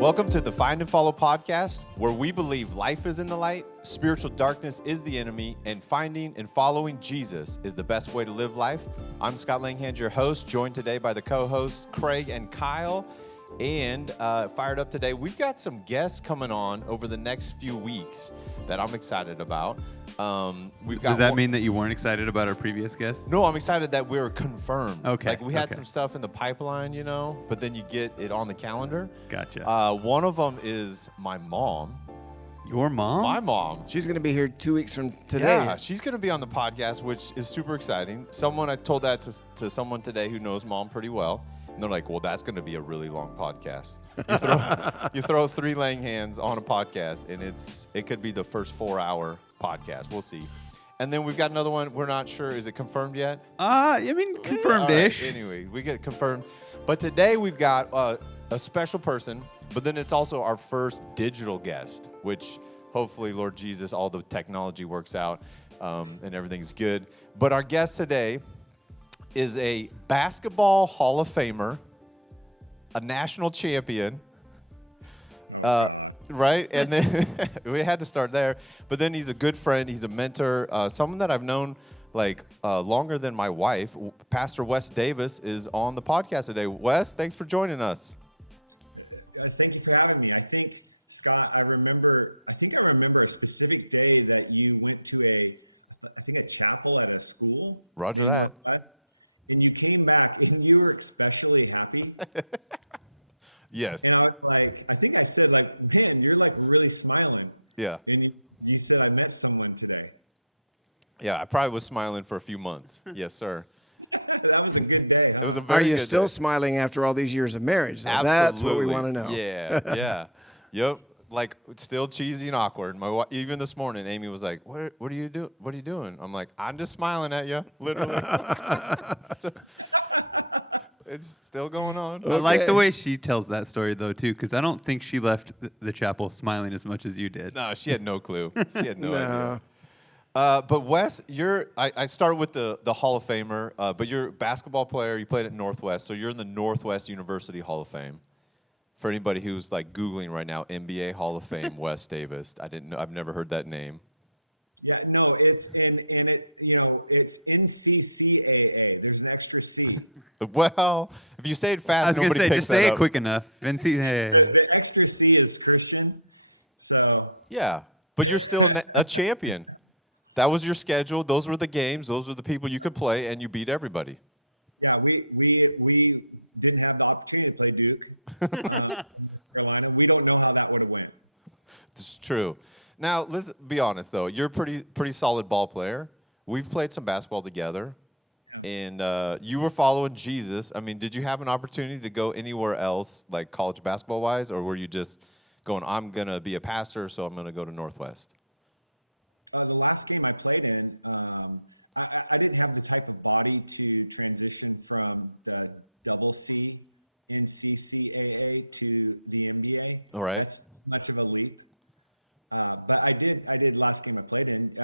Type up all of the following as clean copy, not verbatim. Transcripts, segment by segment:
Welcome to the Find and Follow podcast, where we believe life is in the light, spiritual darkness is the enemy, and finding and following Jesus is the best way to live life. I'm Scott Langhand, your host, joined today by the co-hosts Craig and Kyle. And fired up today, we've got some guests coming on over the next few weeks that I'm excited about. Does that mean that you weren't excited about our previous guests? No, I'm excited that we're confirmed. Okay. Like we had some stuff in the pipeline, you know, but then you get it on the calendar. Gotcha. One of them is my mom. Your mom? My mom. She's going to be here 2 weeks from today. Yeah, she's going to be on the podcast, which is super exciting. I told that to someone today who knows mom pretty well. And they're like, well, that's going to be a really long podcast. You throw three Langhands on a podcast, and it could be the first 4-hour podcast. We'll see. And then we've got another one. We're not sure. Is it confirmed yet? Confirmed-ish. Right, anyway, we get confirmed. But today we've got a special person, but then it's also our first digital guest, which hopefully, Lord Jesus, all the technology works out and everything's good. But our guest today is a basketball Hall of Famer, a national champion. Oh, God. Right? And then we had to start there. But then he's a good friend. He's a mentor, someone that I've known longer than my wife. Pastor Wes Davis is on the podcast today. Wes, thanks for joining us. Thank you for having me. I think, Scott, I remember a specific day that you went to a chapel at a school. Roger that. Northwest, and you came back and you were especially happy. Yes. And I was like, I think I said, like, man, you're like really smiling. Yeah. And you said, I met someone today. Yeah, I probably was smiling for a few months. Yes, sir. That was a good day, huh? It was a Are very you good still day. smiling after all these years of marriage? So Absolutely. that's what we want to know. Yeah, yeah. Yep. Like, it's still cheesy and awkward. My wife, even this morning, Amy was like, what are you doing? What are you doing? I'm like, I'm just smiling at you, literally. So, it's still going on. I like the way she tells that story, though, too, because I don't think she left the chapel smiling as much as you did. No, she had no clue. She had no idea. But Wes, I started with the Hall of Famer, but you're a basketball player. You played at Northwest, so you're in the Northwest University Hall of Fame. For anybody who's like Googling right now, NBA Hall of Fame, Wes Davis. I've never heard that name. Yeah, no, it's it's NCCAA. There's an extra C. Well, if you say it fast, I was going to nobody say, picks just say that it up. quick enough. The extra C is Christian. So Yeah, but you're still a champion. That was your schedule. Those were the games. Those were the people you could play, and you beat everybody. yeah, we didn't have the opportunity to play Duke, in North Carolina. We don't know how that would have went. It's true. Now, let's be honest, though. You're a pretty solid ball player. We've played some basketball together, and you were following Jesus. I mean, did you have an opportunity to go anywhere else, like college basketball-wise, or were you just going, I'm going to be a pastor, so I'm going to go to Northwest? The last game I played in, I didn't have the type of body to transition from the double C NCCAA to the NBA. All right. That's much of a leap. But I did last game I played in,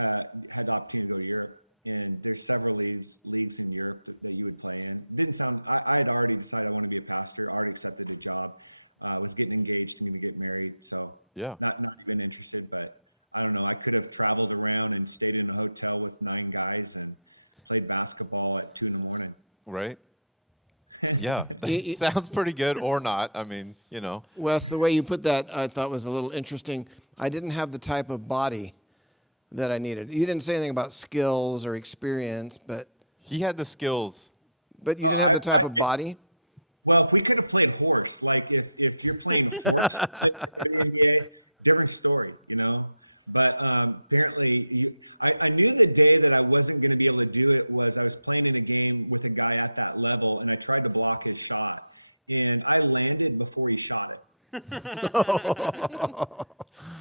had the opportunity to go to Europe, and there's several leagues in Europe that you would play in. Didn't sound, I had already decided I want to be a pastor, already accepted a job, was getting engaged and going to get married. So Yeah. not even interested, but I don't know. I could have traveled around and stayed in a hotel with 9 guys and played basketball at 2 a.m. Right? Yeah. That sounds pretty good, or not. I mean, you know. Wes, the way you put that, I thought was a little interesting. I didn't have the type of body that I needed. You didn't say anything about skills or experience, but He had the skills. you didn't have the type of body? Well, if we could have played horse, like if you're playing horse for the NBA, different story, you know. But apparently, I knew the day that I wasn't going to be able to do it was I was playing in a game with a guy at that level, and I tried to block his shot, and I landed before he shot it.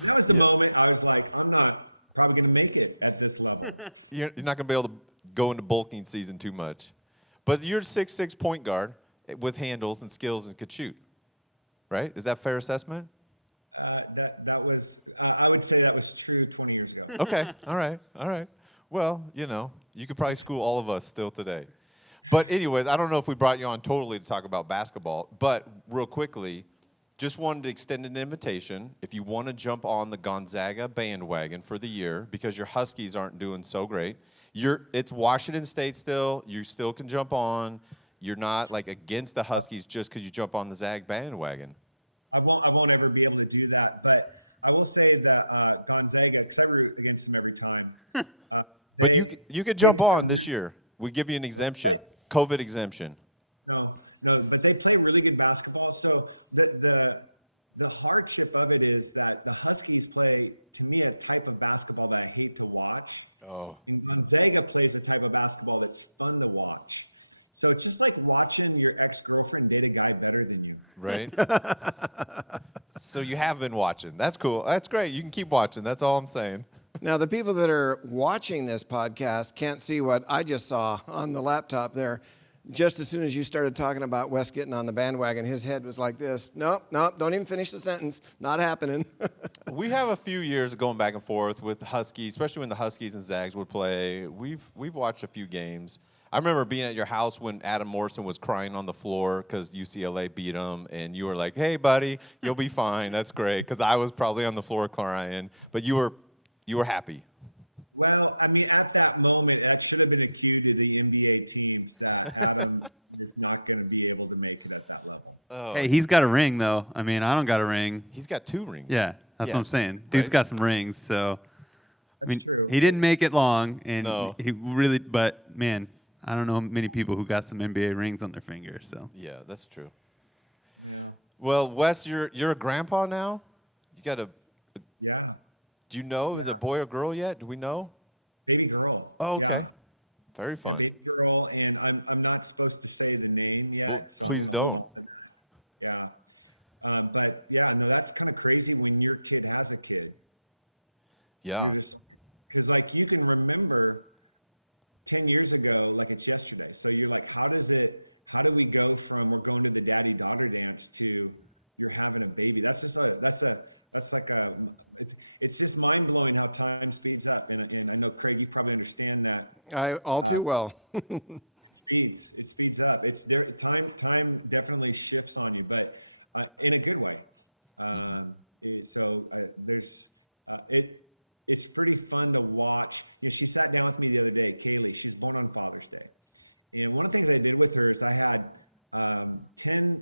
That was the moment I was like, I'm not probably going to make it at this level. You're not going to be able to go into bulking season too much. But you're a 6'6" point guard with handles and skills and could shoot, right? Is that a fair assessment? That was I would say that was true 20 years ago. Okay. All right. Well, you know, you could probably school all of us still today. But anyways, I don't know if we brought you on totally to talk about basketball, but real quickly, Just wanted to extend an invitation. If you want to jump on the Gonzaga bandwagon for the year, because your Huskies aren't doing so great, it's Washington State still. You still can jump on. You're not like against the Huskies just because you jump on the Zag bandwagon. I won't ever be able to do that. But I will say that Gonzaga, because I root against them every time. But you could jump on this year. We give you an exemption, COVID exemption. No, but they play really good basketball. So the hardship of it is that the Huskies play, to me, a type of basketball that I hate to watch. Oh. And Gonzaga plays a type of basketball that's fun to watch. So it's just like watching your ex-girlfriend date a guy better than you. Right. So you have been watching. That's cool. That's great. You can keep watching. That's all I'm saying. Now, the people that are watching this podcast can't see what I just saw on the laptop there. Just as soon as you started talking about Wes getting on the bandwagon, his head was like this. Nope, don't even finish the sentence. Not happening. We have a few years of going back and forth with the Huskies, especially when the Huskies and Zags would play. We've watched a few games. I remember being at your house when Adam Morrison was crying on the floor because UCLA beat him, and you were like, "Hey, buddy, you'll be fine. That's great." Because I was probably on the floor crying, but you were happy. Well, I mean, at that moment, that should have been a cue to the NBA teams that Adam is not going to be able to make it at that level. Oh. Hey, he's got a ring, though. I mean, I don't got a ring. He's got 2 rings. Yeah, that's Yeah. what I'm saying. Dude's Right. got some rings, so. That's true. He didn't make it long, and No. he really, but man, I don't know many people who got some NBA rings on their finger, so. Yeah, that's true. Yeah. Well, Wes, you're a grandpa now. You got a. Yeah. Do you know? Is it Yeah. a boy or girl yet? Do we know? Baby girl. Oh, okay. Yeah. Very Yeah, fun. baby girl, and I'm not supposed to say the name yet, so Please I'm gonna hold don't. on to that. Yeah. But yeah, no, that's kind of crazy when your kid has a kid. Yeah. You're just because like you can remember 10 years ago like it's yesterday. So you're like, how do we go from we're going to the daddy-daughter dance to you're having a baby? It's just mind-blowing how time speeds up. And I know, Craig, you probably understand that. All too well. It speeds up. It's there. Time definitely shifts on you, but in a good way. It's pretty fun to watch. You know, she sat down with me the other day, Kaylee. She's born on Father's Day, and one of the things I did with her is I had 10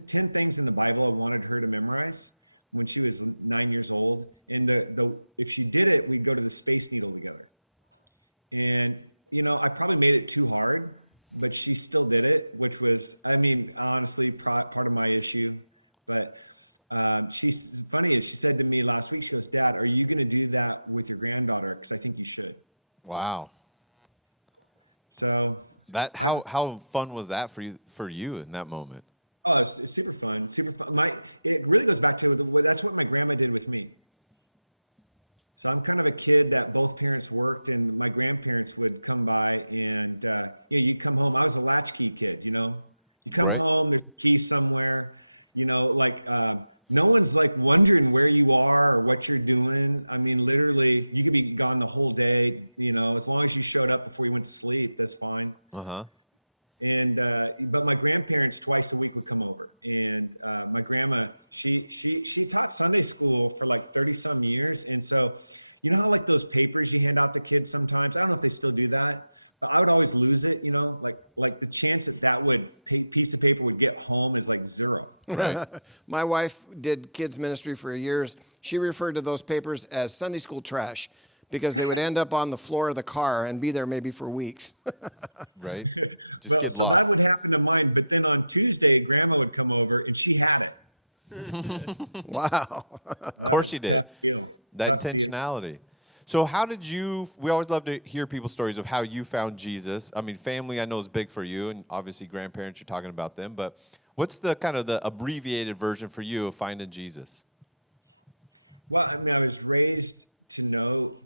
things in the Bible I wanted her to memorize when she was 9 years old. And if she did it, we'd go to the Space Needle together. And I probably made it too hard, but she still did it, which was, I mean, honestly, part of my issue. But she's funny. She said to me last week, she goes, "Dad, are you going to do that with your granddaughter? Because I think you should." Wow. So how fun was that for you in that moment? Oh, it's super fun, super fun. It really goes back to that's what my grandma did with me. So I'm kind of a kid that both parents worked, and my grandparents would come by, and you'd come home. I was a latchkey kid, You come Right. home, there's a key somewhere, no one's like wondering where you are or what you're doing. I mean, literally, you could be gone the whole day, as long as you showed up before you went to sleep, that's fine. Uh-huh. And but my grandparents twice a week would come over, and my grandma she taught Sunday school for like 30 some years. And so how like those papers you hand out to kids sometimes, I don't know if they still do that, but I would always lose it, like the chance that piece of paper would get home is like zero. Right. My wife did kids ministry for years. She referred to those papers as Sunday school trash because they would end up on the floor of the car and be there maybe for weeks. Right. Just Well, get so lost. that would happen to mine, but then on Tuesday, Grandma would come over and she had it. Wow. Of course you did. Tough deal. That Tough deal. intentionality. So we always love to hear people's stories of how you found Jesus. I mean, family I know is big for you, and obviously grandparents, you're talking about them, but what's the kind of the abbreviated version for you of finding Jesus? Well, I mean, I was raised to know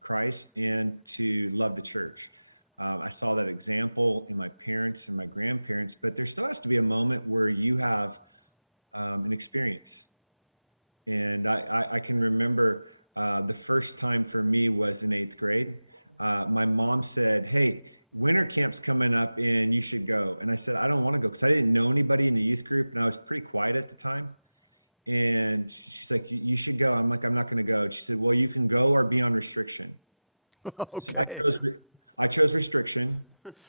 Christ and to love the church. I saw that example in my parents and my grandparents, but there still has to be a moment where you have an experience. And I can remember the first time for me was in 8th grade. My mom said, "Hey, winter camp's coming up and you should go. And I said, I don't want to go because I didn't know anybody in the youth group and I was pretty quiet at the time. And she's like, you should go. I'm like, I'm not going to go. And she said, well, you can go or be on restriction. Okay. So I chose restriction.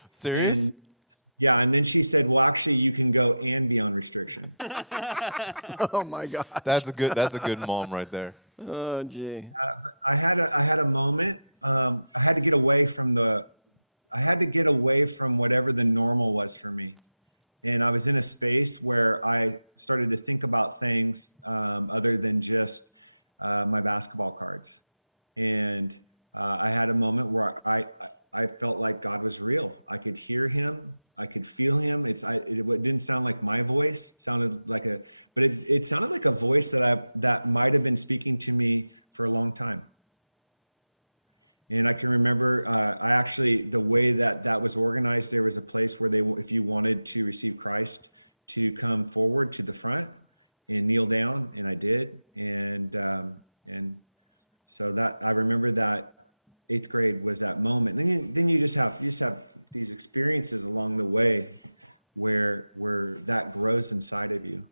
Serious? And yeah. And then she said, well, actually you can go and be on restriction. Oh my gosh. That's a good mom right there. Oh, gee. I had a moment. I had to get away from whatever the normal was for me. And I was in a space where I started to think about things other than just my basketball cards. And I had a moment where I felt like God was real. I could hear him. I could feel him. It didn't sound like my voice. It sounded like it sounded like a voice that might have been speaking to me for a long time. And I can remember, the way that was organized, there was a place where if you wanted to receive Christ, to come forward to the front and kneel down, and I did. And so that I remember that 8th grade was that moment. And then you just have these experiences along the way where that grows inside of you.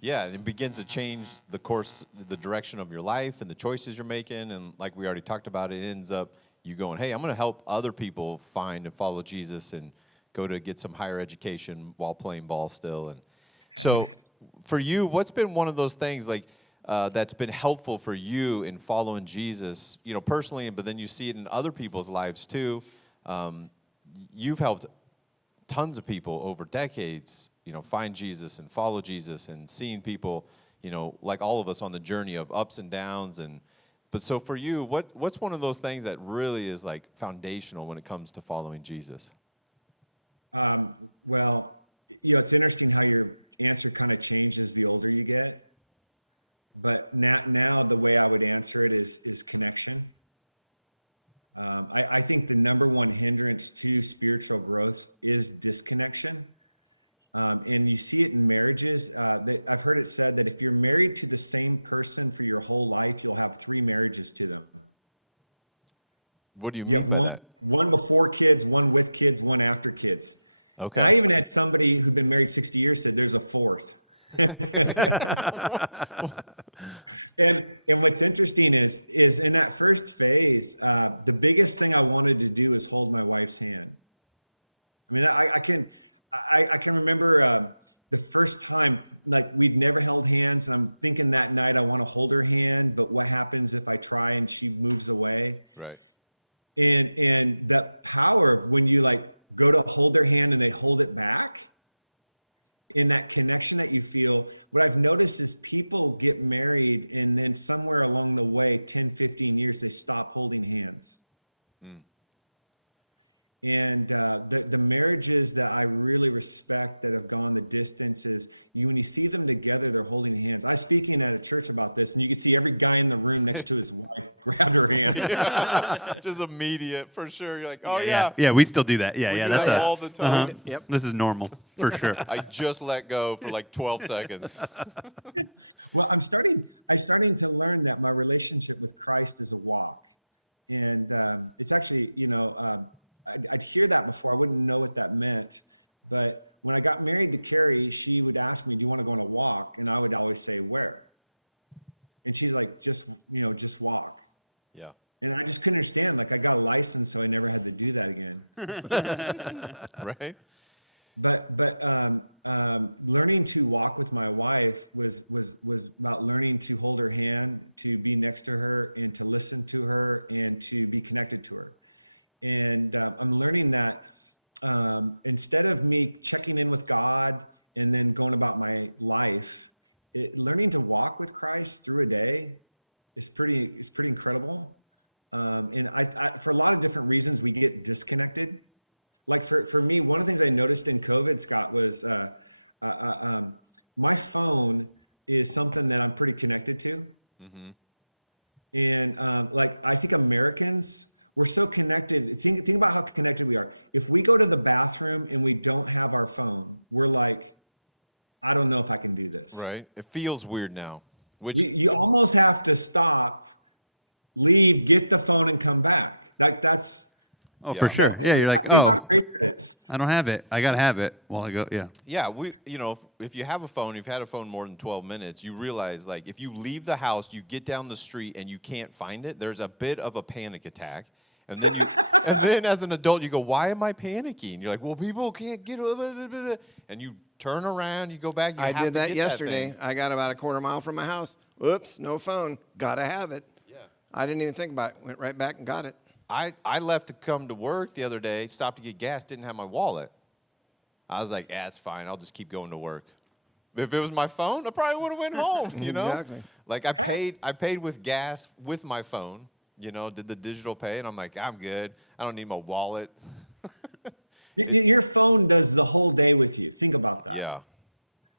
Yeah, and it begins to change the course, the direction of your life and the choices you're making. And like we already talked about, it ends up you going, hey, I'm going to help other people find and follow Jesus and go to get some higher education while playing ball still. And so for you, what's been one of those things like that's been helpful for you in following Jesus, personally, but then you see it in other people's lives too. You've helped tons of people over decades, find Jesus and follow Jesus, and seeing people, like all of us on the journey of ups and downs. But so for you, what's one of those things that really is like foundational when it comes to following Jesus? Well, it's interesting how your answer kind of changes the older you get. But now the way I would answer it is connection. I think the number one hindrance to spiritual growth is disconnection. And you see it in marriages. I've heard it said that if you're married to the same person for your whole life, you'll have 3 marriages to them. What do you mean You have by that? one before kids, one with kids, one after kids. Okay. And I even had somebody who'd been married 60 years said there's a 4th. And what's interesting is in that first phase, the biggest thing I wanted to do is hold my wife's hand. I mean, I can remember the first time, like we'd never held hands, and I'm thinking that night I want to hold her hand, but what happens if I try and she moves away? Right. And the power of when you like go to hold their hand and they hold it back, in that connection that you feel, what I've noticed is people get married and then somewhere along the way, 10, 15 years, they stop holding hands. And the marriages that I really respect that have gone the distance is when you see them together, they're holding hands. I was speaking at a church about this, and you could see every guy in the room next to his wife grabbed her hand. Yeah, just immediate, for sure. You're like, oh, yeah. Yeah, we still do that. We do That's that all the time. Yep. This is normal, for sure. I just let go for like 12 seconds. Well, I'm starting to learn that my relationship with Christ is a walk. And it's actually, I'd hear that before. I wouldn't know what that meant. But when I got married to Carrie, she would ask me, do you want to go on a walk? And I would always say, where? And she's like, just walk. Yeah. And I just couldn't understand. Like I got a license, so I never had to do that again. Right. But learning to walk with my wife was about learning to hold her hand, to be next to her, and to listen to her, and to be connected to her. And I'm learning that instead of me checking in with God and then going about my life, learning to walk with Christ through a day is pretty incredible. And I for a lot of different reasons, we get disconnected. Like for me, one of the things I noticed in COVID, Scott, was my phone is something that I'm pretty connected to. Mm-hmm. And like I think Americans, we're so connected. Think about how connected we are. If we go to the bathroom and we don't have our phone, we're like, I don't know if I can do this. Right. It feels weird now. You almost have to stop, leave, get the phone, and come back. Like that's Oh, Yeah. for sure. Yeah, you're like, Think about oh, how crazy that is. I don't have it. I gotta have it while I go. Yeah. Yeah, if you have a phone, if you've had a phone more than 12 minutes, you realize, like, if you leave the house, you get down the street and you can't find it, there's a bit of a panic attack. And then and then as an adult, you go, why am I panicking? You're like, well, people can't get, and you turn around, you go back. I did that get yesterday. thing. I got about a quarter mile from my house. Oops, no phone. Gotta have it. Yeah. I didn't even think about it. Went right back and got it. I left to come to work the other day, stopped to get gas, didn't have my wallet. I was like, it's fine. I'll just keep going to work. If it was my phone, I probably would have went home, you know? Exactly. Like I paid with gas with my phone, did the digital pay, and I'm like, I'm good. I don't need my wallet. Your phone does the whole day with you. Think about that. Yeah.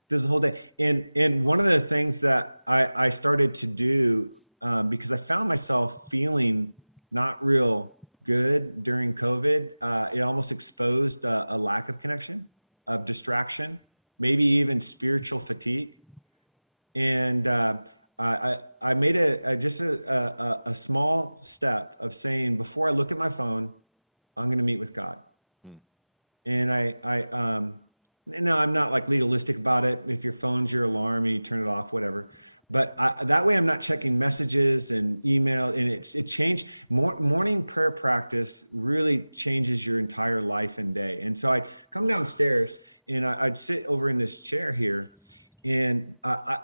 Does the whole day. And one of the things that I started to do, because I found myself feeling not real good during COVID, it almost exposed a lack of connection, of distraction, maybe even spiritual fatigue. And I made a small step of saying, before I look at my phone, I'm going to meet with God. And no, I'm not like legalistic about it. If your phone's your alarm and you turn it off, whatever. But that way I'm not checking messages and email. And it changed. Morning prayer practice really changes your entire life and day. And so I'd come downstairs and I'd sit over in this chair here. And I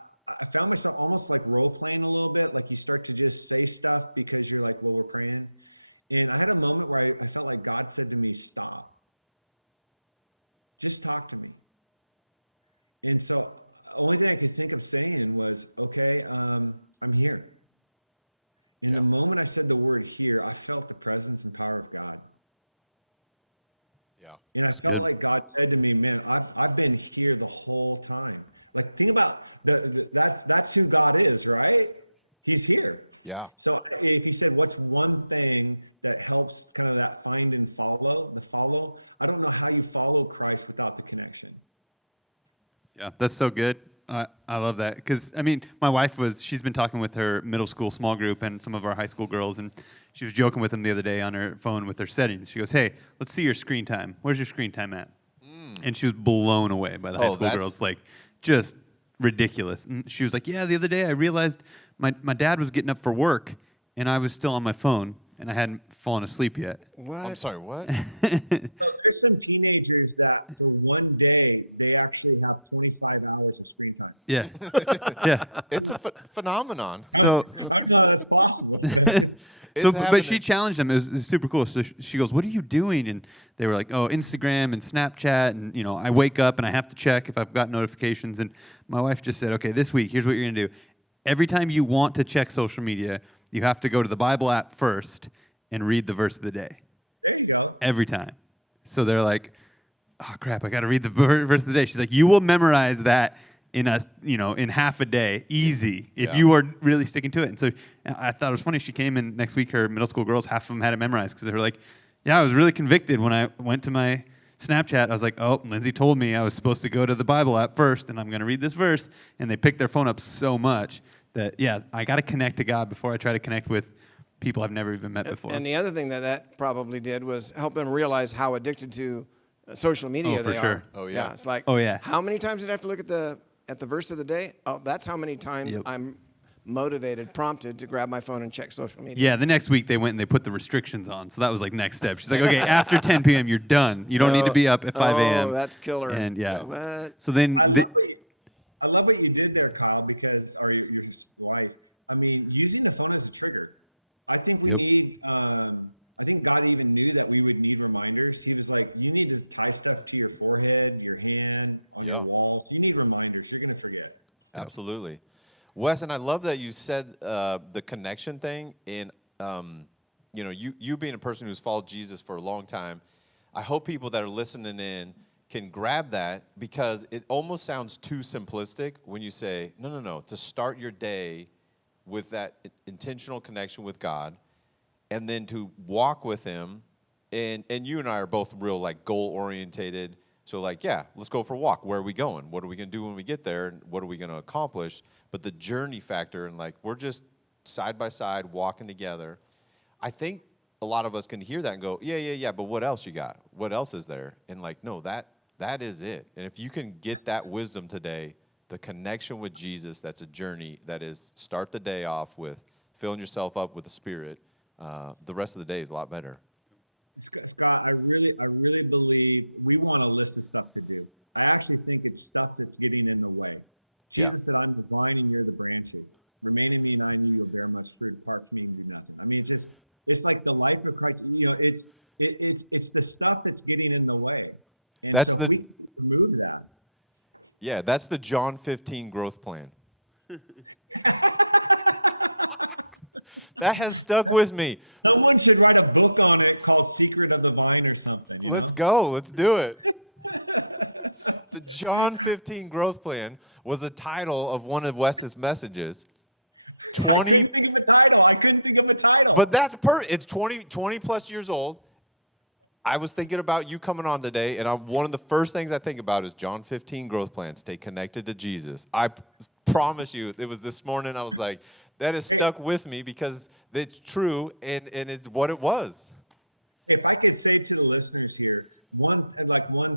found myself almost like role playing a little bit. Like you start to just say stuff because you're like, well, we're praying. And I had a moment where I felt like God said to me, stop. Just talk to me. And so the only thing I could think of saying was, okay, I'm here. In the moment I said the word here, I felt the presence and power of God. Yeah. And I felt like God said to me, man, I've been here the whole time. Like, think about that's who God is, right? He's here. Yeah. So if he said, what's one thing that helps kind of that find and follow, I don't know how you follow Christ without the connection. Yeah, that's so good. I love that because, I mean, my wife she's been talking with her middle school small group and some of our high school girls, and she was joking with them the other day on her phone with her settings. She goes, hey, let's see your screen time. Where's your screen time at? And she was blown away by the high school girls, like just ridiculous. And she was like, yeah, the other day I realized my dad was getting up for work and I was still on my phone and I hadn't fallen asleep yet. What? I'm sorry, what? So there's some teenagers that for one day, they actually have 25 hours of screen time. Yeah. Yeah. It's a phenomenon. So I don't know how that's possible. But happening. she challenged them. It was super cool. So she goes, what are you doing? And they were like, oh, Instagram and Snapchat. And, I wake up and I have to check if I've got notifications. And my wife just said, okay, this week, here's what you're going to do. Every time you want to check social media, you have to go to the Bible app first and read the verse of the day. There you go. Every time. So they're like, oh, crap, I got to read the verse of the day. She's like, you will memorize that in half a day, easy, if you are really sticking to it. And so I thought it was funny. She came in next week, her middle school girls, half of them had it memorized because they were like, yeah, I was really convicted when I went to my Snapchat. I was like, oh, Lindsay told me I was supposed to go to the Bible app first and I'm going to read this verse. And they picked their phone up so much that, I got to connect to God before I try to connect with people I've never even met before. And the other thing that probably did was help them realize how addicted to social media they for sure. are. Oh, yeah. It's like, Oh, yeah. how many times did I have to look at the verse of the day? Oh, that's how many times Yep. I'm motivated, prompted to grab my phone and check social media. Yeah, the next week they went and they put the restrictions on. So that was like next step. She's like, okay, after 10 p.m., you're done. You don't need to be up at 5 a.m. Oh, that's killer. And yeah. What? So then I love what you did there, Kyle, because, or your wife, I mean, using the phone as a trigger. I think we need, I think God even knew that we would need reminders. He was like, you need to tie stuff to your forehead, your hand, on your wall. You need reminders. You're going to forget. Absolutely. Wes, and I love that you said the connection thing. And, you being a person who's followed Jesus for a long time, I hope people that are listening in can grab that because it almost sounds too simplistic when you say, no, to start your day with that intentional connection with God and then to walk with him. And you and I are both real like goal orientated. So like, yeah, let's go for a walk. Where are we going? What are we going to do when we get there? And what are we going to accomplish? But the journey factor and like, we're just side by side walking together. I think a lot of us can hear that and go, yeah, but what else you got? What else is there? And like, no, that is it. And if you can get that wisdom today, the connection with Jesus, that's a journey that is start the day off with filling yourself up with the Spirit. The rest of the day is a lot better. Scott, I really believe we want a list of stuff to do. I actually think it's stuff that's getting in the way. Jesus said, I'm the vine and you're the branches. Remain in me and I in you, you'll bear much fruit. Apart from me, you can do nothing. I mean, it's like the life of Christ. You know, it's the stuff that's getting in the way. And so if we can remove that. Yeah, that's the John 15 growth plan. That has stuck with me. Someone should write a book on it called Secret of the Vine or something, you know? Let's go. Let's do it. The John 15 growth plan was the title of one of Wes's messages. I couldn't think of a title. But that's perfect. It's 20 plus years old. I was thinking about you coming on today, and one of the first things I think about is John 15 growth plan. Stay connected to Jesus. I promise you, it was this morning. I was like, that has stuck with me because it's true, and it's what it was. If I could say to the listeners here, one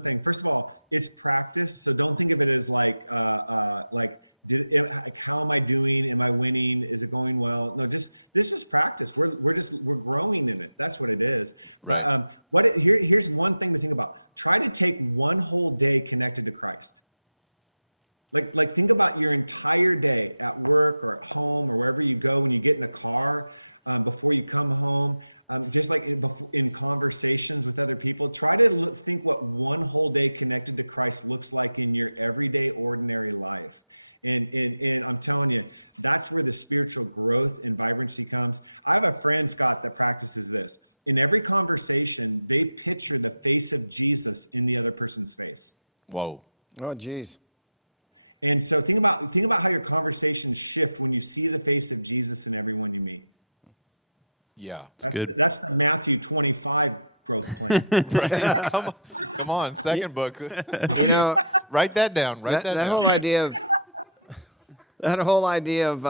thing. First of all, it's practice. So don't think of it as how am I doing? Am I winning? Is it going well? No, this is practice. We're growing in it. That's what it is. Right. But here's one thing to think about. Try to take one whole day connected to Christ. Like think about your entire day at work or at home or wherever you go when you get in a car, before you come home, just like in conversations with other people. Try to think what one whole day connected to Christ looks like in your everyday, ordinary life. And I'm telling you, that's where the spiritual growth and vibrancy comes. I have a friend, Scott, that practices this. In every conversation, they picture the face of Jesus in the other person's face. Whoa. Oh, geez. And so think about how your conversations shift when you see the face of Jesus in everyone you meet. Yeah. That's the Matthew 25 growth plan. Right. Come on. Second book. You know, Write that down. that whole idea of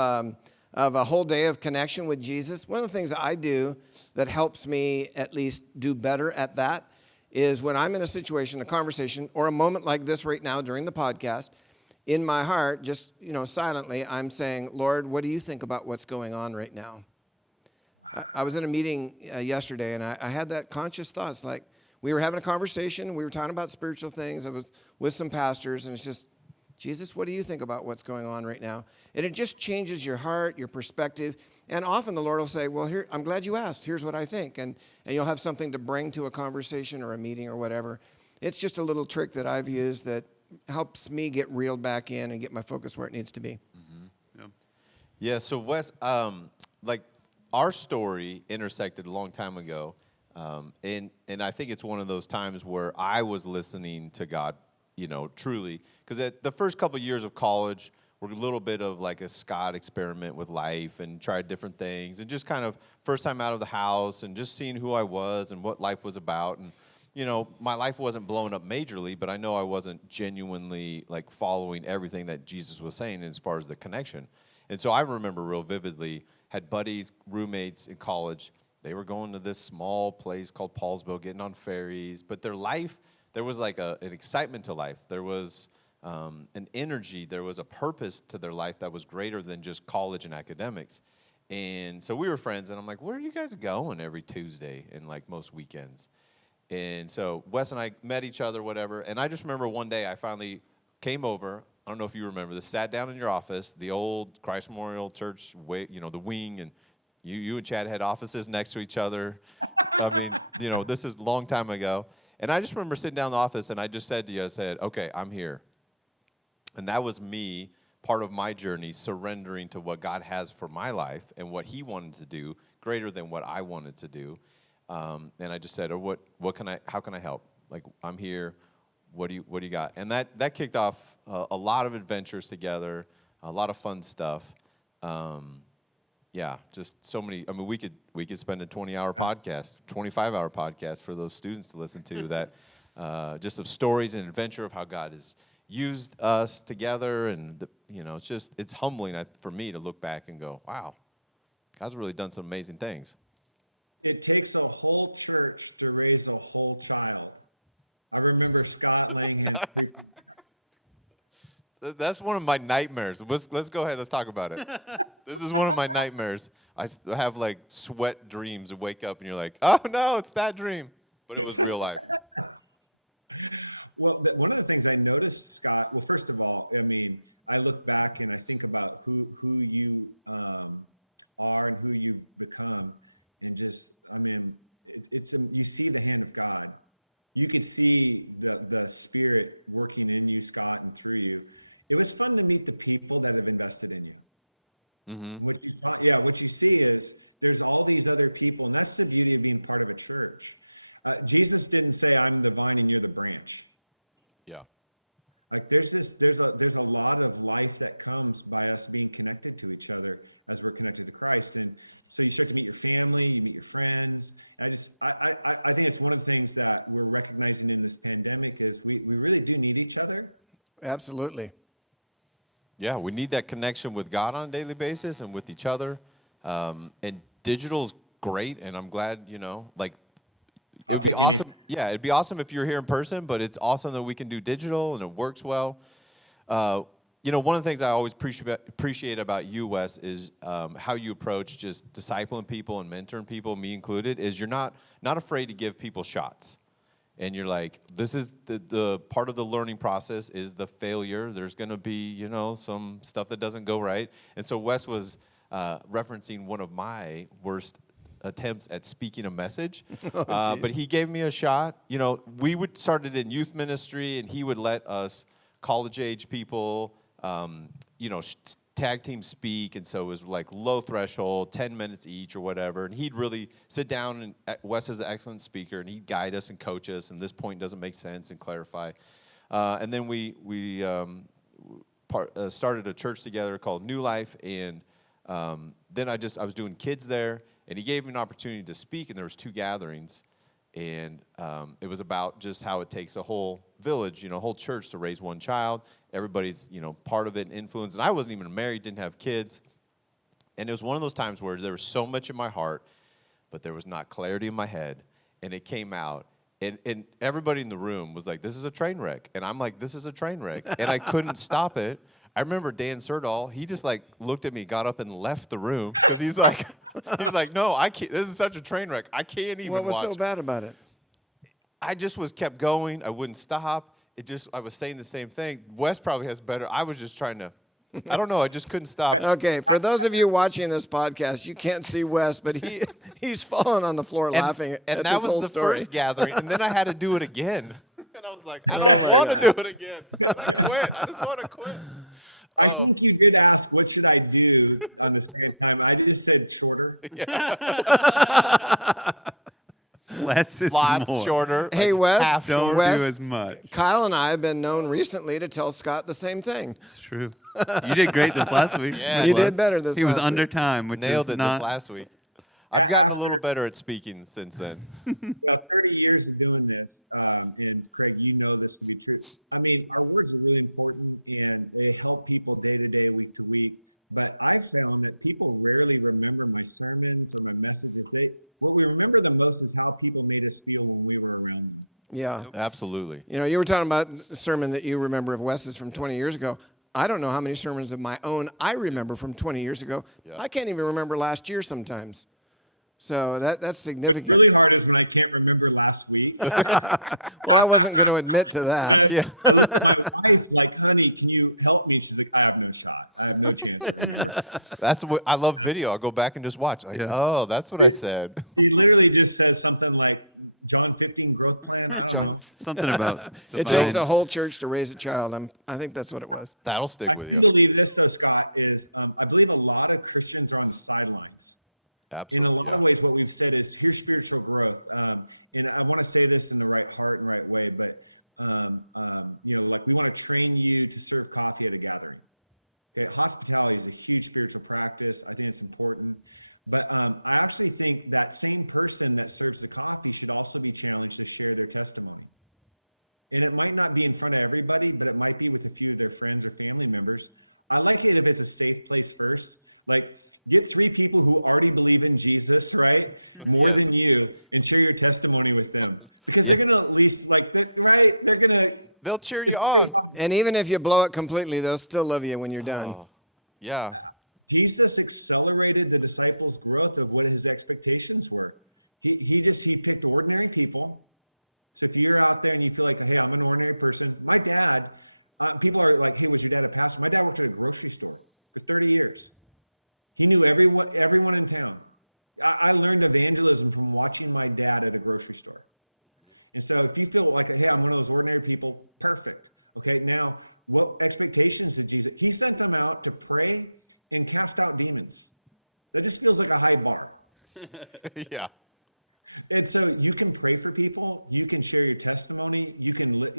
a whole day of connection with Jesus. One of the things I do that helps me at least do better at that is when I'm in a situation, a conversation, or a moment like this right now during the podcast. In my heart, just silently, I'm saying, Lord, what do you think about what's going on right now? I was in a meeting yesterday, and I had that conscious thoughts. Like, we were having a conversation. We were talking about spiritual things. I was with some pastors, and it's just, Jesus, what do you think about what's going on right now? And it just changes your heart, your perspective. And often the Lord will say, well, here, I'm glad you asked. Here's what I think. And you'll have something to bring to a conversation or a meeting or whatever. It's just a little trick that I've used that helps me get reeled back in and get my focus where it needs to be. Mm-hmm. Yeah, so Wes, like our story intersected a long time ago, and I think it's one of those times where I was listening to God, truly, because at the first couple of years of college were a little bit of like a Scott experiment with life and tried different things, and just kind of first time out of the house and just seeing who I was and what life was about. And my life wasn't blowing up majorly, but I know I wasn't genuinely like following everything that Jesus was saying as far as the connection. And so I remember real vividly, had buddies, roommates in college. They were going to this small place called Paulsville, getting on ferries. But their life, there was like an excitement to life. There was an energy. There was a purpose to their life that was greater than just college and academics. And so we were friends, and I'm like, where are you guys going every Tuesday and like most weekends? And so Wes and I met each other, whatever. And I just remember one day I finally came over. I don't know if you remember this. Sat down in your office, the old Christ Memorial Church, the wing, and you and Chad had offices next to each other. I mean, this is a long time ago. And I just remember sitting down in the office, and I just said to you, I said, okay, I'm here. And that was me, part of my journey, surrendering to what God has for my life and what he wanted to do, greater than what I wanted to do. And I just said, how can I help? Like, I'm here. What do you got? And that kicked off a lot of adventures together, a lot of fun stuff. Just so many. I mean, we could spend a 20-hour podcast, 25-hour podcast for those students to listen to that, just of stories and adventure of how God has used us together. And it's humbling for me to look back and go, wow, God's really done some amazing things. It takes a whole church to raise a whole child. I remember Scott Langhan preaching. That's one of my nightmares. Let's go ahead. Let's talk about it. This is one of my nightmares. I have like sweat dreams and wake up and you're like, oh no, it's that dream. But it was real life. Well, one of the things I noticed, Scott, well, first of all, I mean, I look back and I think about who you are and who you've become. And just, I mean, you see the hand of God. You could see the Spirit working in you, Scott, and through you. It was fun to meet the people that have invested in you. Mm-hmm. What you see is there's all these other people, and that's the beauty of being part of a church. Jesus didn't say, I'm the vine and you're the branch. Yeah. Like there's a lot of life that comes by us being connected to each other as we're connected to Christ. And so you start to meet your family, you meet your friends. And I think it's one of the things that we're recognizing in this pandemic is we really do need each other. Absolutely. Yeah, we need that connection with God on a daily basis and with each other. And digital's great, and I'm glad, like, I'll take awesome. Yeah, it'd be awesome if you're here in person, but it's awesome that we can do digital and it works well. One of the things I always appreciate about you, Wes, is how you approach just discipling people and mentoring people, me included, is you're not afraid to give people shots. And you're like, this is the part of the learning process is the failure. There's going to be, some stuff that doesn't go right. And so Wes was referencing one of my worst attempts at speaking a message, but he gave me a shot. We started in youth ministry, and he would let us college-age people, tag team speak, and so it was like low threshold, 10 minutes each or whatever, and he'd really sit down, and Wes is an excellent speaker, and he'd guide us and coach us, and this point doesn't make sense, and clarify. And then we started a church together called New Life, and then I was doing kids there, and he gave me an opportunity to speak, and there was 2 gatherings, and it was about just how it takes a whole village, a whole church to raise one child. Everybody's, part of it and influence. And I wasn't even married, didn't have kids. And it was one of those times where there was so much in my heart, but there was not clarity in my head. And it came out. And everybody in the room was like, this is a train wreck. And I'm like, this is a train wreck. And I couldn't stop it. I remember Dan Serdahl, he just like looked at me, got up and left the room. Because he's like, no, I can't. This is such a train wreck. I can't even watch. What was so bad about it? I just kept going. I wouldn't stop. I was saying the same thing. Wes probably has better. I was just trying to, I don't know. I just couldn't stop. Okay, for those of you watching this podcast, you can't see Wes, but he's falling on the floor laughing at this whole story. And that was the first gathering, and then I had to do it again. And I was like, I don't want to do it again. I quit. I just want to quit. I think you did ask, what should I do on the second time? I just said shorter. Less is Lots more. Shorter. Hey, Wes, Don't Wes, do as much. Kyle and I have been known recently to tell Scott the same thing. It's true. You did great this last week. Yeah, You did better this He was last under week. time, which Nailed is it not this last week. I've gotten a After- little better at speaking since then. About 30 years of doing this, and Craig, you know this to be true. I mean, our words are really important, and they help people day to day, week to week. But I found that people rarely remember my sermons or my messages. What we remember the most is how people made us feel when we were around them. Yeah. Absolutely. You were talking about a sermon that you remember of Wes's from 20 years ago. I don't know how many sermons of my own I remember from 20 years ago. Yeah. I can't even remember last year sometimes. So that's significant. What's really hard is when I can't remember last week. Well, I wasn't going to admit to that. I looked at my wife like, honey, can you help me? She's like, I have no shot. I have no chance to remember. That's what I love video. I'll go back and just watch. Like, oh, that's what I said. He literally just says something like John 15 growth plan. I don't know. something about. It takes a whole church to raise a child. I think that's what it was. That'll stick I with do you. believe this though, Scott, is I believe a lot of Christians are on the sidelines. Absolutely. In a lot of ways, what we've said is here's spiritual growth. And I want to say this in the right heart and right way, but like we want to train you to serve coffee at a gathering. Okay, hospitality is a huge spiritual practice. I think it's important. But I actually think that same person that serves the coffee should also be challenged to share their testimony. And it might not be in front of everybody, but it might be with a few of their friends or family members. I like it if it's a safe place first. Like, get 3 people who already believe in Jesus, right? More than you, and share your testimony with them, because they're gonna at least like that, right? They're gonna. They'll cheer you on. And even if you blow it completely, they'll still love you when you're done. Oh, yeah. Jesus accelerated the disciples' growth of what his expectations were. He picked ordinary people. So if you're out there and you feel like, hey, I'm an ordinary person. My dad, people are like, hey, was your dad a pastor? My dad worked at a grocery store for 30 years. He knew everyone in town. I learned evangelism from watching my dad at a grocery store. And so if you feel like, hey, I'm one of those ordinary people, perfect. Okay, now what expectations did Jesus? He sent them out to pray and cast out demons. That just feels like a high bar. Yeah. And so you can pray for people, you can share your testimony, you can,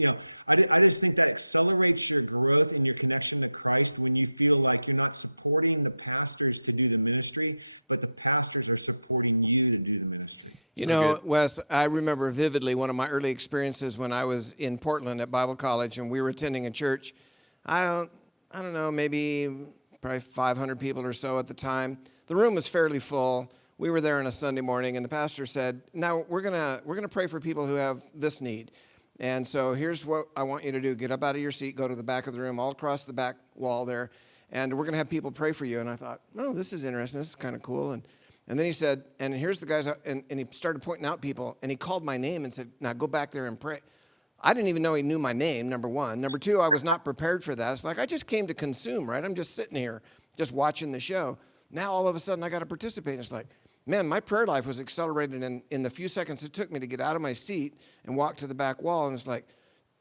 I just think that accelerates your growth and your connection to Christ when you feel like you're not supporting the pastors to do the ministry, but the pastors are supporting you to do the ministry. You know, Wes, I remember vividly one of my early experiences when I was in Portland at Bible College, and we were attending a church. I don't know, probably 500 people or so at the time. The room was fairly full. We were there on a Sunday morning, and the pastor said, now we're gonna pray for people who have this need. And so here's what I want you to do. Get up out of your seat, go to the back of the room, all across the back wall there, and we're gonna have people pray for you. And I thought, oh, this is interesting. This is kind of cool. And then he said, and here's the guys, and he started pointing out people, and he called my name and said, now go back there and pray. I didn't even know he knew my name, number one. Number two, I was not prepared for that. It's like, I just came to consume, right? I'm just sitting here, just watching the show. Now all of a sudden I got to participate. It's like, man, my prayer life was accelerated in the few seconds it took me to get out of my seat and walk to the back wall. And it's like,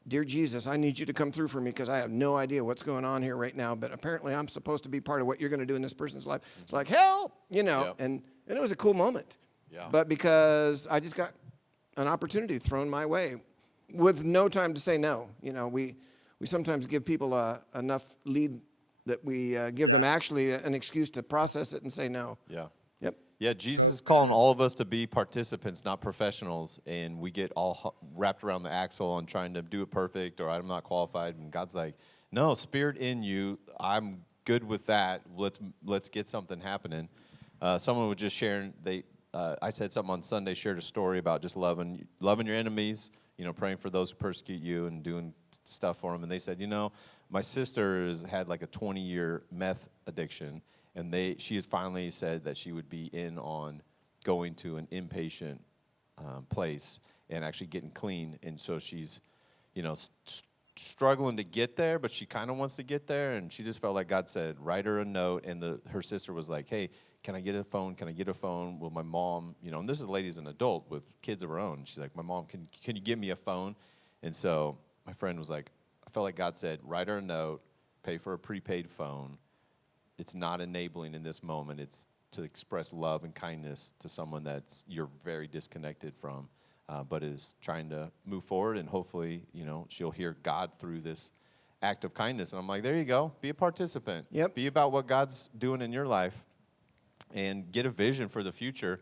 dear Jesus, I need you to come through for me because I have no idea what's going on here right now. But apparently I'm supposed to be part of what you're going to do in this person's life. It's like, help, Yep. and it was a cool moment. Yeah. But because I just got an opportunity thrown my way with no time to say no. We sometimes give people enough lead that we give them actually an excuse to process it and say no. Yeah. Yep. Yeah, Jesus is calling all of us to be participants, not professionals, and we get all wrapped around the axle on trying to do it perfect, or I'm not qualified, and God's like, no, Spirit in you, I'm good with that. Let's get something happening. Someone was just sharing, I said something on Sunday, shared a story about just loving your enemies, praying for those who persecute you and doing stuff for them, and they said, my sister has had like a 20-year meth addiction, and she has finally said that she would be in on going to an inpatient place and actually getting clean. And so she's, struggling to get there, but she kind of wants to get there. And she just felt like God said, write her a note. And her sister was like, hey, can I get a phone? Can I get a phone? Well, my mom, and this lady's an adult with kids of her own. She's like, my mom, can you give me a phone? And so my friend was like, I felt like God said, write her a note, pay for a prepaid phone. It's not enabling in this moment. It's to express love and kindness to someone that you're very disconnected from, but is trying to move forward, and hopefully, she'll hear God through this act of kindness. And I'm like, there you go. Be a participant. Yep. Be about what God's doing in your life, and get a vision for the future.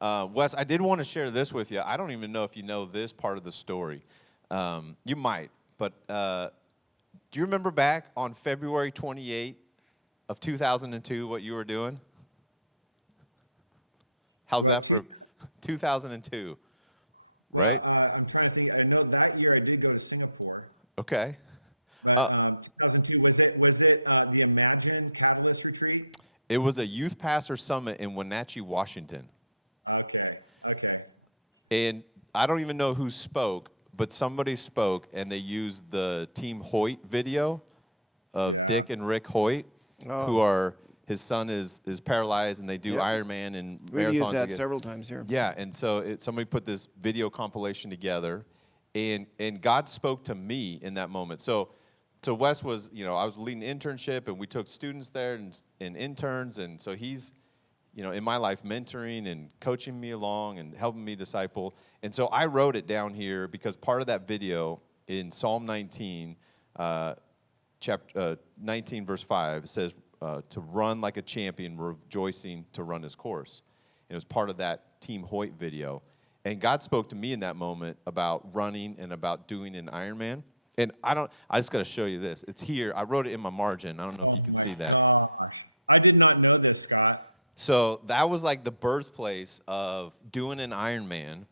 Wes, I did want to share this with you. I don't even know if you know this part of the story. You might, but do you remember back on February 28th, of 2002, what you were doing? How's that for 2002? Well, right? I'm trying to think. I know that year I did go to Singapore. Okay. But 2002, was it the Imagine Catalyst Retreat? It was a youth pastor summit in Wenatchee, Washington. Okay. And I don't even know who spoke, but somebody spoke, and they used the Team Hoyt video of Dick and Rick Hoyt. Who are, his son is paralyzed, and they do Ironman and marathons. We've used that several times here. Yeah, and so somebody put this video compilation together, and God spoke to me in that moment. So Wes was, I was leading an internship, and we took students there and interns, and so he's, in my life mentoring and coaching me along and helping me disciple. And so I wrote it down here because part of that video in Psalm 19, chapter 19, verse 5, says to run like a champion, rejoicing to run his course. And it was part of that Team Hoyt video. And God spoke to me in that moment about running and about doing an Ironman. And I just got to show you this. It's here. I wrote it in my margin. I don't know if you can see that. Oh my gosh. I did not know this, Scott. So that was like the birthplace of doing an Ironman,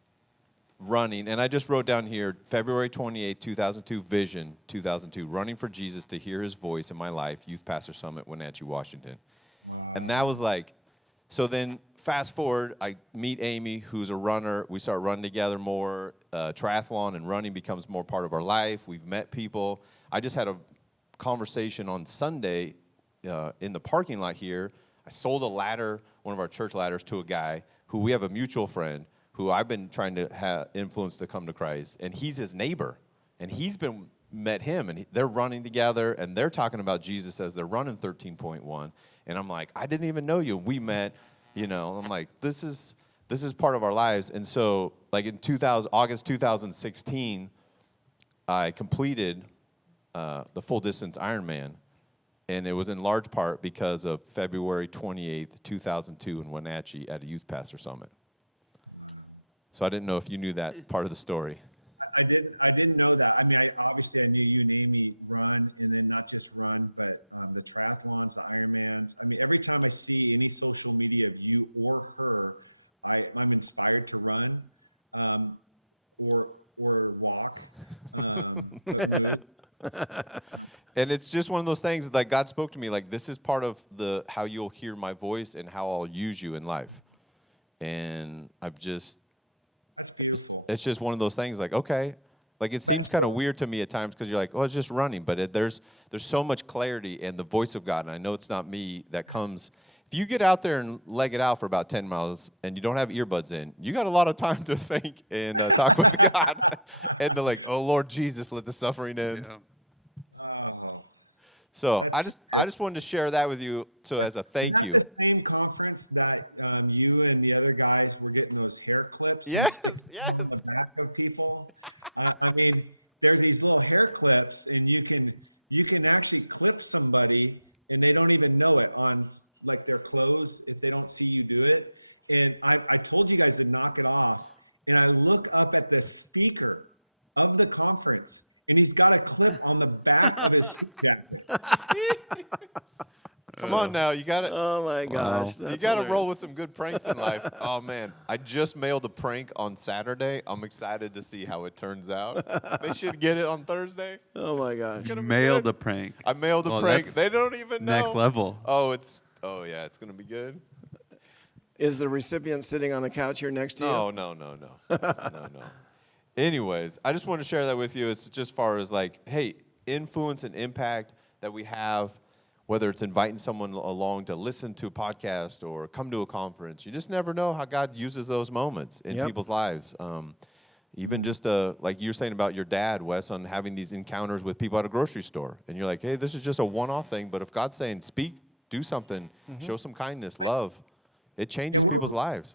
running. And I just wrote down here, February 28, 2002, Vision 2002, running for Jesus to hear his voice in my life, Youth Pastor Summit, Wenatchee, Washington. Wow. And that was like, so then fast forward, I meet Amy, who's a runner. We start running together more. Triathlon and running becomes more part of our life. We've met people. I just had a conversation on Sunday in the parking lot here. I sold a ladder, one of our church ladders, to a guy who we have a mutual friend who I've been trying to influence to come to Christ. And he's his neighbor. And he's met him, and they're running together, and they're talking about Jesus as they're running 13.1. And I'm like, I didn't even know you. We met, I'm like, this is part of our lives. And so, like in August 2016, I completed the full distance Ironman. And it was in large part because of February 28th, 2002 in Wenatchee at a Youth Pastor Summit. Wow. So I didn't know if you knew that part of the story. I didn't know that. I mean, I knew you and Amy run, and then not just run, but the triathlons, the Ironmans. I mean, every time I see any social media of you or her, I'm inspired to run, or walk, but move. And it's just one of those things that like God spoke to me, like this is part of how you'll hear my voice and how I'll use you in life. And That's beautiful. It's just one of those things like, okay, like it seems kind of weird to me at times because you're like, oh, it's just running. But there's so much clarity in the voice of God. And I know it's not me that comes. If you get out there and leg it out for about 10 miles and you don't have earbuds in, you got a lot of time to think and talk with God and to like, oh, Lord Jesus, let the suffering end. Yeah. Oh. So I just wanted to share that with you. So as a thank you. Is that the same conference that you and the other guys were getting those hair clips and sticking them on the back of people? I mean, there are these little hair clips, and you can actually clip somebody, and they don't even know it on like their clothes if they don't see you do it. And I told you guys to knock it off, and I look up at the speaker of the conference, and he's got a clip on the back of his suit jacket. Come on now, you got to. Oh my gosh, you got to roll with some good pranks in life. Oh man, I just mailed a prank on Saturday. I'm excited to see how it turns out. They should get it on Thursday. Oh my gosh, you mailed a prank. I mailed a prank. They don't even know. Next level. Oh yeah, it's gonna be good. Is the recipient sitting on the couch here next to you? No. Anyways, I just want to share that with you. It's just far as like, hey, influence and impact that we have, whether it's inviting someone along to listen to a podcast or come to a conference. You just never know how God uses those moments in people's lives. Even just like you were saying about your dad, Wes, on having these encounters with people at a grocery store. And you're like, hey, this is just a one-off thing. But if God's saying, speak, do something, show some kindness, love, it changes people's lives.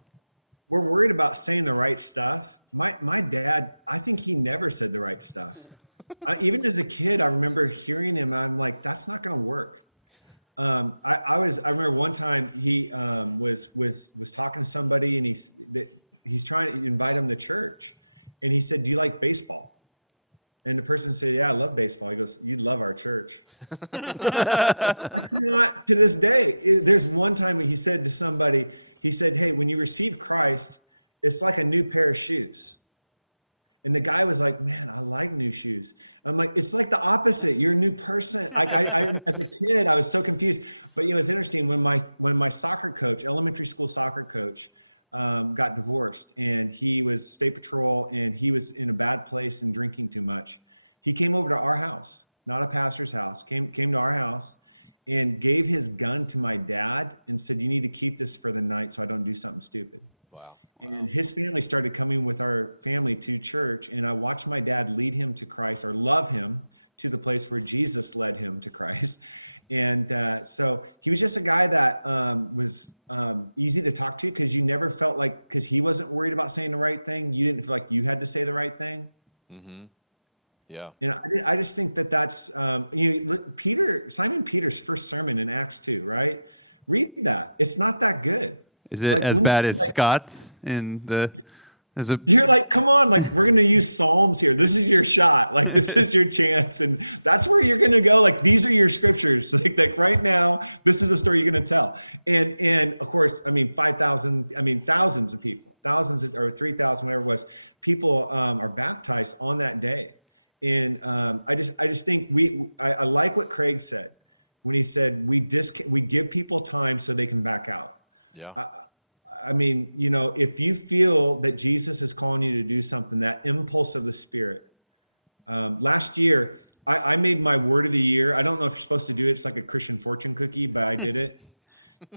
We're worried about saying the right stuff. My dad, I think he never said the right stuff. Even as a kid, I remember hearing him. I'm like, that's not going to work. I remember one time he was talking to somebody, and he's trying to invite him to church, and he said, "Do you like baseball?" And the person said, "Yeah, I love baseball." He goes, "You'd love our church." I cannot, to this day, there's one time he said to somebody, he said, "Hey, when you receive Christ, it's like a new pair of shoes." And the guy was like, "Man, I like new shoes." I'm like, "It's like the opposite. You're a new person." I as a kid, I was so confused. But it's interesting when my soccer coach, elementary school soccer coach, got divorced, and he was state patrol, and he was in a bad place and drinking too much. He came over to our house, not a pastor's house, came to our house and gave his gun to my dad and said, "You need to keep this for the night so I don't do something stupid." And his family started coming with our family to church, and I watched my dad lead him to Christ, or love him to the place where Jesus led him to Christ. And so he was just a guy that was easy to talk to, because you never felt like, because he wasn't worried about saying the right thing, you didn't feel like you had to say the right thing. Mm-hmm. Yeah. And I just think that's Simon Peter's first sermon in Acts 2, right? Read that. It's not that good. Is it as bad as Scott's in the You're like, come on, like we're going to use Psalms here. This is your shot. Like this is your chance. And that's where you're going to go. Like these are your scriptures. Like right now, this is the story you're going to tell. And of course, I mean, 5,000, I mean, thousands of people, or 3,000, whatever it was, people are baptized on that day. And I just think I like what Craig said when he said, we give people time so they can back out. Yeah. I mean, you know, if you feel that Jesus is calling you to do something, that impulse of the Spirit. Last year, I made my word of the year. I don't know if you're supposed to do it. It's like a Christian fortune cookie, but I did it.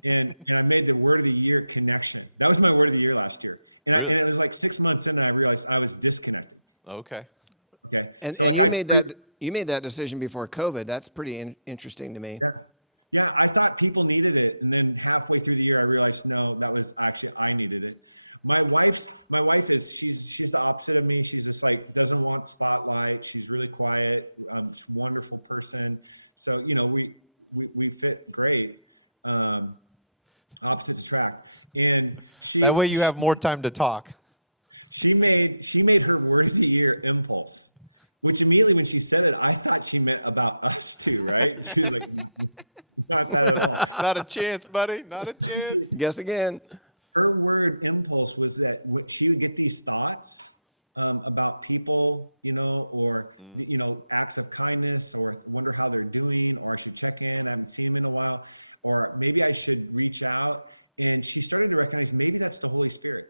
And I made the word of the year connection. That was my word of the year last year. And Really? and it was like 6 months in, and I realized I was disconnected. Okay. Okay. And, So and like you made that decision before COVID. That's pretty interesting to me. Yeah. Yeah, I thought people needed it, and then halfway through the year, I realized no, that was actually I needed it. My wife is she's the opposite of me. She's just like doesn't want spotlight. She's really quiet. She's a wonderful person. So you know we fit great. Opposites attract, and That way you have more time to talk. She made her word of the year impulse, which immediately when she said it, I thought she meant about us too, right? She was like. Not that at all. Not a chance, buddy. Not a chance. Guess again. Her word impulse was that she would get these thoughts about people, you know, or, you know, acts of kindness, or wonder how they're doing, or I should check in. I haven't seen them in a while, or maybe I should reach out. And she started to recognize maybe that's the Holy Spirit.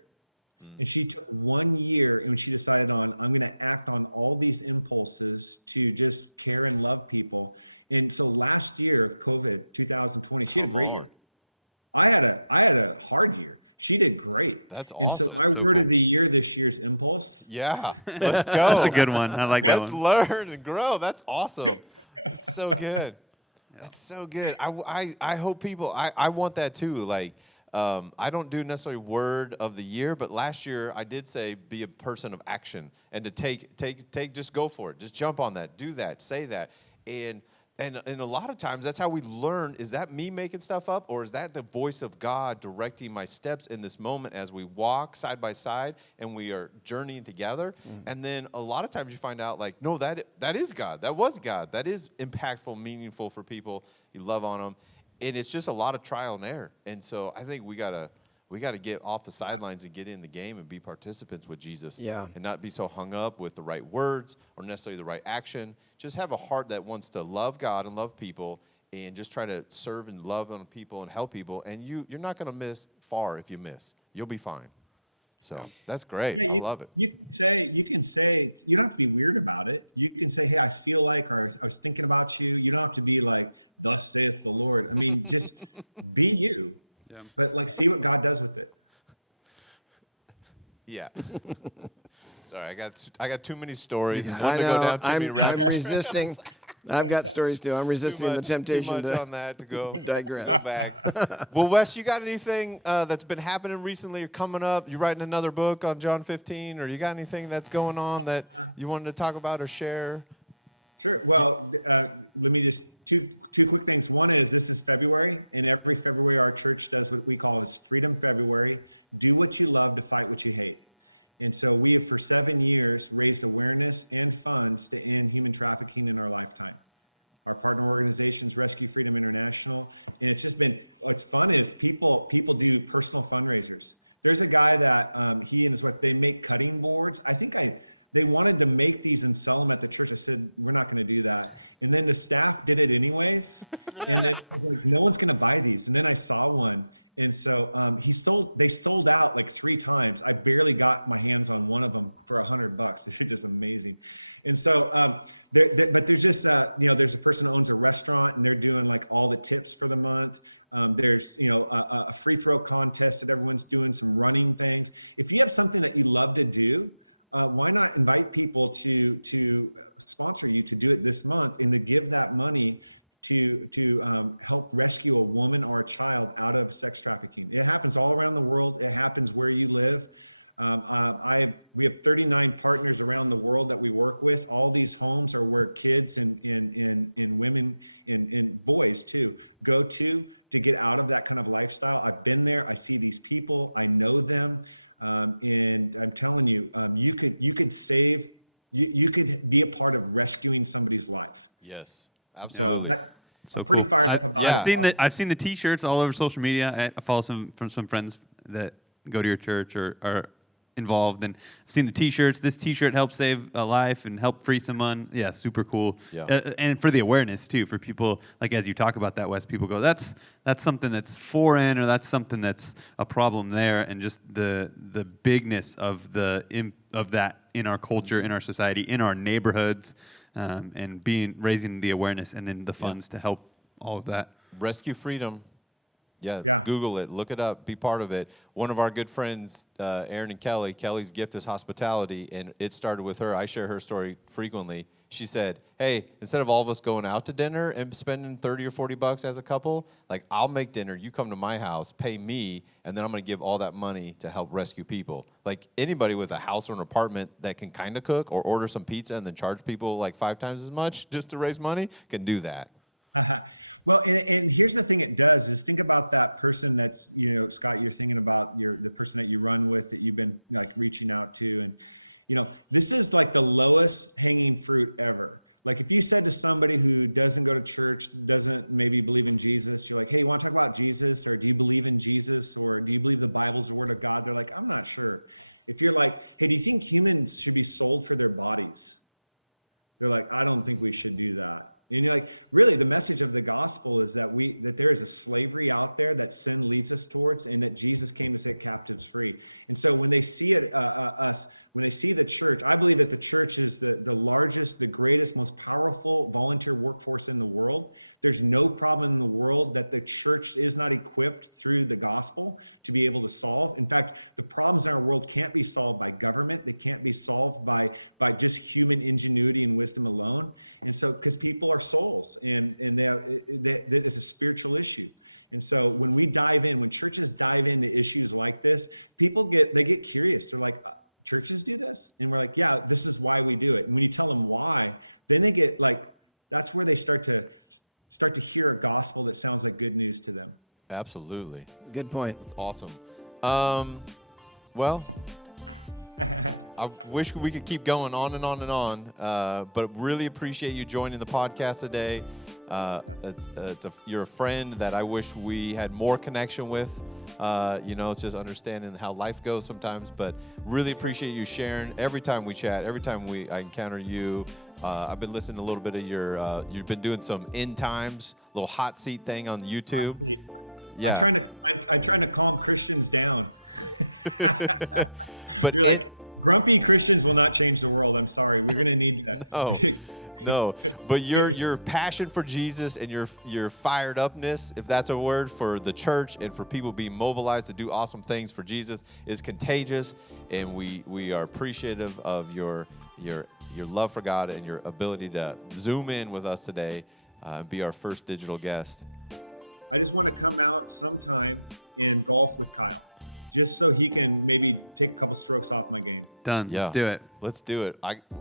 And she took 1 year and she decided I'm going to act on all these impulses to just care and love people. And so last year of COVID, 2020, she had a great year. I had a hard year. She did great. That's awesome. And so my word of the year this year is impulse. Yeah, let's go. That's a good one. I like that Let's one. learn and grow. That's awesome. That's so good. That's so good. I hope people, I want that too. Like, I don't do necessarily word of the year, but last year I did say be a person of action and to take, just go for it. Just jump on that, do that, say that. And a lot of times that's how we learn. Is that me making stuff up, or is that the voice of God directing my steps in this moment as we walk side by side and we are journeying together? And then a lot of times you find out like, no, that is God. That was God. That is impactful, meaningful for people. You love on them. And it's just a lot of trial and error. And so I think we gotta get off the sidelines and get in the game and be participants with Jesus. Yeah. And not be so hung up with the right words or necessarily the right action. Just have a heart that wants to love God and love people and just try to serve and love on people and help people. And you're not gonna miss far if you miss. You'll be fine. So that's great. Yeah, I love it. You can say, you don't have to be weird about it. You can say, hey, I feel like, or I was thinking about you. You don't have to be like, thus saith the Lord. I mean, just be you, but like, see what God does with it. Yeah. Sorry, I got too many stories and I one to go know. down too many I'm rabbit resisting. I've got stories too. I'm resisting the temptation too much to on that to go digress. Go back. Well, Wes, you got anything that's been happening recently or coming up? You writing another book on John 15, or you got anything that's going on that you wanted to talk about or share? Sure. Well, let me just two quick things. One is this is February, and every February our church does what we call is Freedom February. Do what you love to fight what you hate. And so we have for 7 years raised awareness and funds to end human trafficking in our lifetime. Our partner organizations, Rescue Freedom International, and it's just been, what's fun is people do personal fundraisers. There's a guy that he and his wife, they make cutting boards. They wanted to make these and sell them at the church. I said, we're not going to do that. And then the staff did it anyways. And then I was like, no one's going to buy these. And then I saw one. And so they sold out like 3 times. I barely got my hands on one of them for $100. It's just amazing. And so, but there's just, there's a person who owns a restaurant and they're doing like all the tips for the month. There's, a free throw contest that everyone's doing, some running things. If you have something that you love to do, why not invite people to sponsor you to do it this month and to give that money to help rescue a woman or a child out of sex trafficking. It happens all around the world. It happens where you live. We have 39 partners around the world that we work with. All these homes are where kids and women and boys too go to get out of that kind of lifestyle. I've been there. I see these people. I know them. And I'm telling you, you could save, you could be a part of rescuing somebody's life. Yes, So absolutely. I'm pretty cool. fired up about it. I've seen the T-shirts all over social media. I follow some friends that go to your church or are involved, and I've seen the T-shirts. This T-shirt helped save a life and help free someone. Yeah, super cool. Yeah. And for the awareness too, for people like as you talk about that, Wes, people go, that's something that's foreign, or that's something that's a problem there, and just the bigness of that in our culture, in our society, in our neighborhoods. And raising the awareness and then the funds to help all of that. Rescue Freedom. Yeah. Google it, look it up, be part of it. One of our good friends, Aaron and Kelly, Kelly's gift is hospitality, and it started with her. I share her story frequently. She said, hey, instead of all of us going out to dinner and spending $30 or $40 as a couple, like, I'll make dinner, you come to my house, pay me, and then I'm going to give all that money to help rescue people. Like, anybody with a house or an apartment that can kind of cook or order some pizza and then charge people like 5 times as much just to raise money can do that. Well, and here's the thing it does is think about that person that's, Scott, you're thinking about the person that you run with that you've been like reaching out to. And, this is like the lowest hanging fruit ever. Like if you said to somebody who doesn't go to church, doesn't maybe believe in Jesus, you're like, hey, you want to talk about Jesus? Or do you believe in Jesus? Or do you believe the Bible's the word of God? They're like, I'm not sure. If you're like, hey, do you think humans should be sold for their bodies? They're like, I don't think we should do that. And you're like, really, the message of the gospel is that there is a slavery out there that sin leads us towards, and that Jesus came to set captives free. And so when they see it, when they see the church, I believe that the church is the largest, the greatest, most powerful volunteer workforce in the world. There's no problem in the world that the church is not equipped through the gospel to be able to solve. In fact, the problems in our world can't be solved by government. They can't be solved by just human ingenuity and wisdom alone. And so, because people are souls, and that is a spiritual issue. And so when churches dive into issues like this, people get curious. They're like, churches do this? And we're like, yeah, this is why we do it. And when you tell them why, then they get like, that's where they start to hear a gospel that sounds like good news to them. Absolutely. Good point. That's awesome. Well, I wish we could keep going on and on and on, but really appreciate you joining the podcast today. You're a friend that I wish we had more connection with. It's just understanding how life goes sometimes, but really appreciate you sharing. Every time we chat, every time I encounter you, I've been listening to a little bit of you've been doing some end times, little hot seat thing on YouTube. Yeah. I'm trying to calm Christians down. But you're like, grumpy Christians will not change the world. I'm sorry. We're going to need that. No, but your passion for Jesus and your fired upness, if that's a word, for the church and for people being mobilized to do awesome things for Jesus is contagious, and we are appreciative of your love for God and your ability to zoom in with us today, be our first digital guest. I just want to come out sometime and golf with Kyle, just so he can maybe take a couple strokes off my game. Done. Yeah. Let's do it. Let's do it.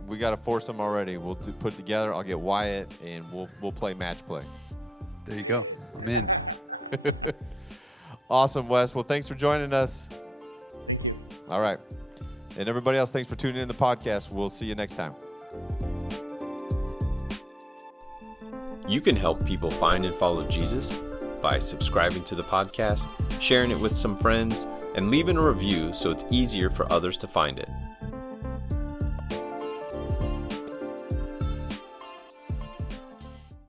We got a foursome already. We'll put it together. I'll get Wyatt, and we'll play match play. There you go. I'm in. Awesome, Wes. Well, thanks for joining us. Thank you. All right. And everybody else, thanks for tuning in to the podcast. We'll see you next time. You can help people find and follow Jesus by subscribing to the podcast, sharing it with some friends, and leaving a review so it's easier for others to find it.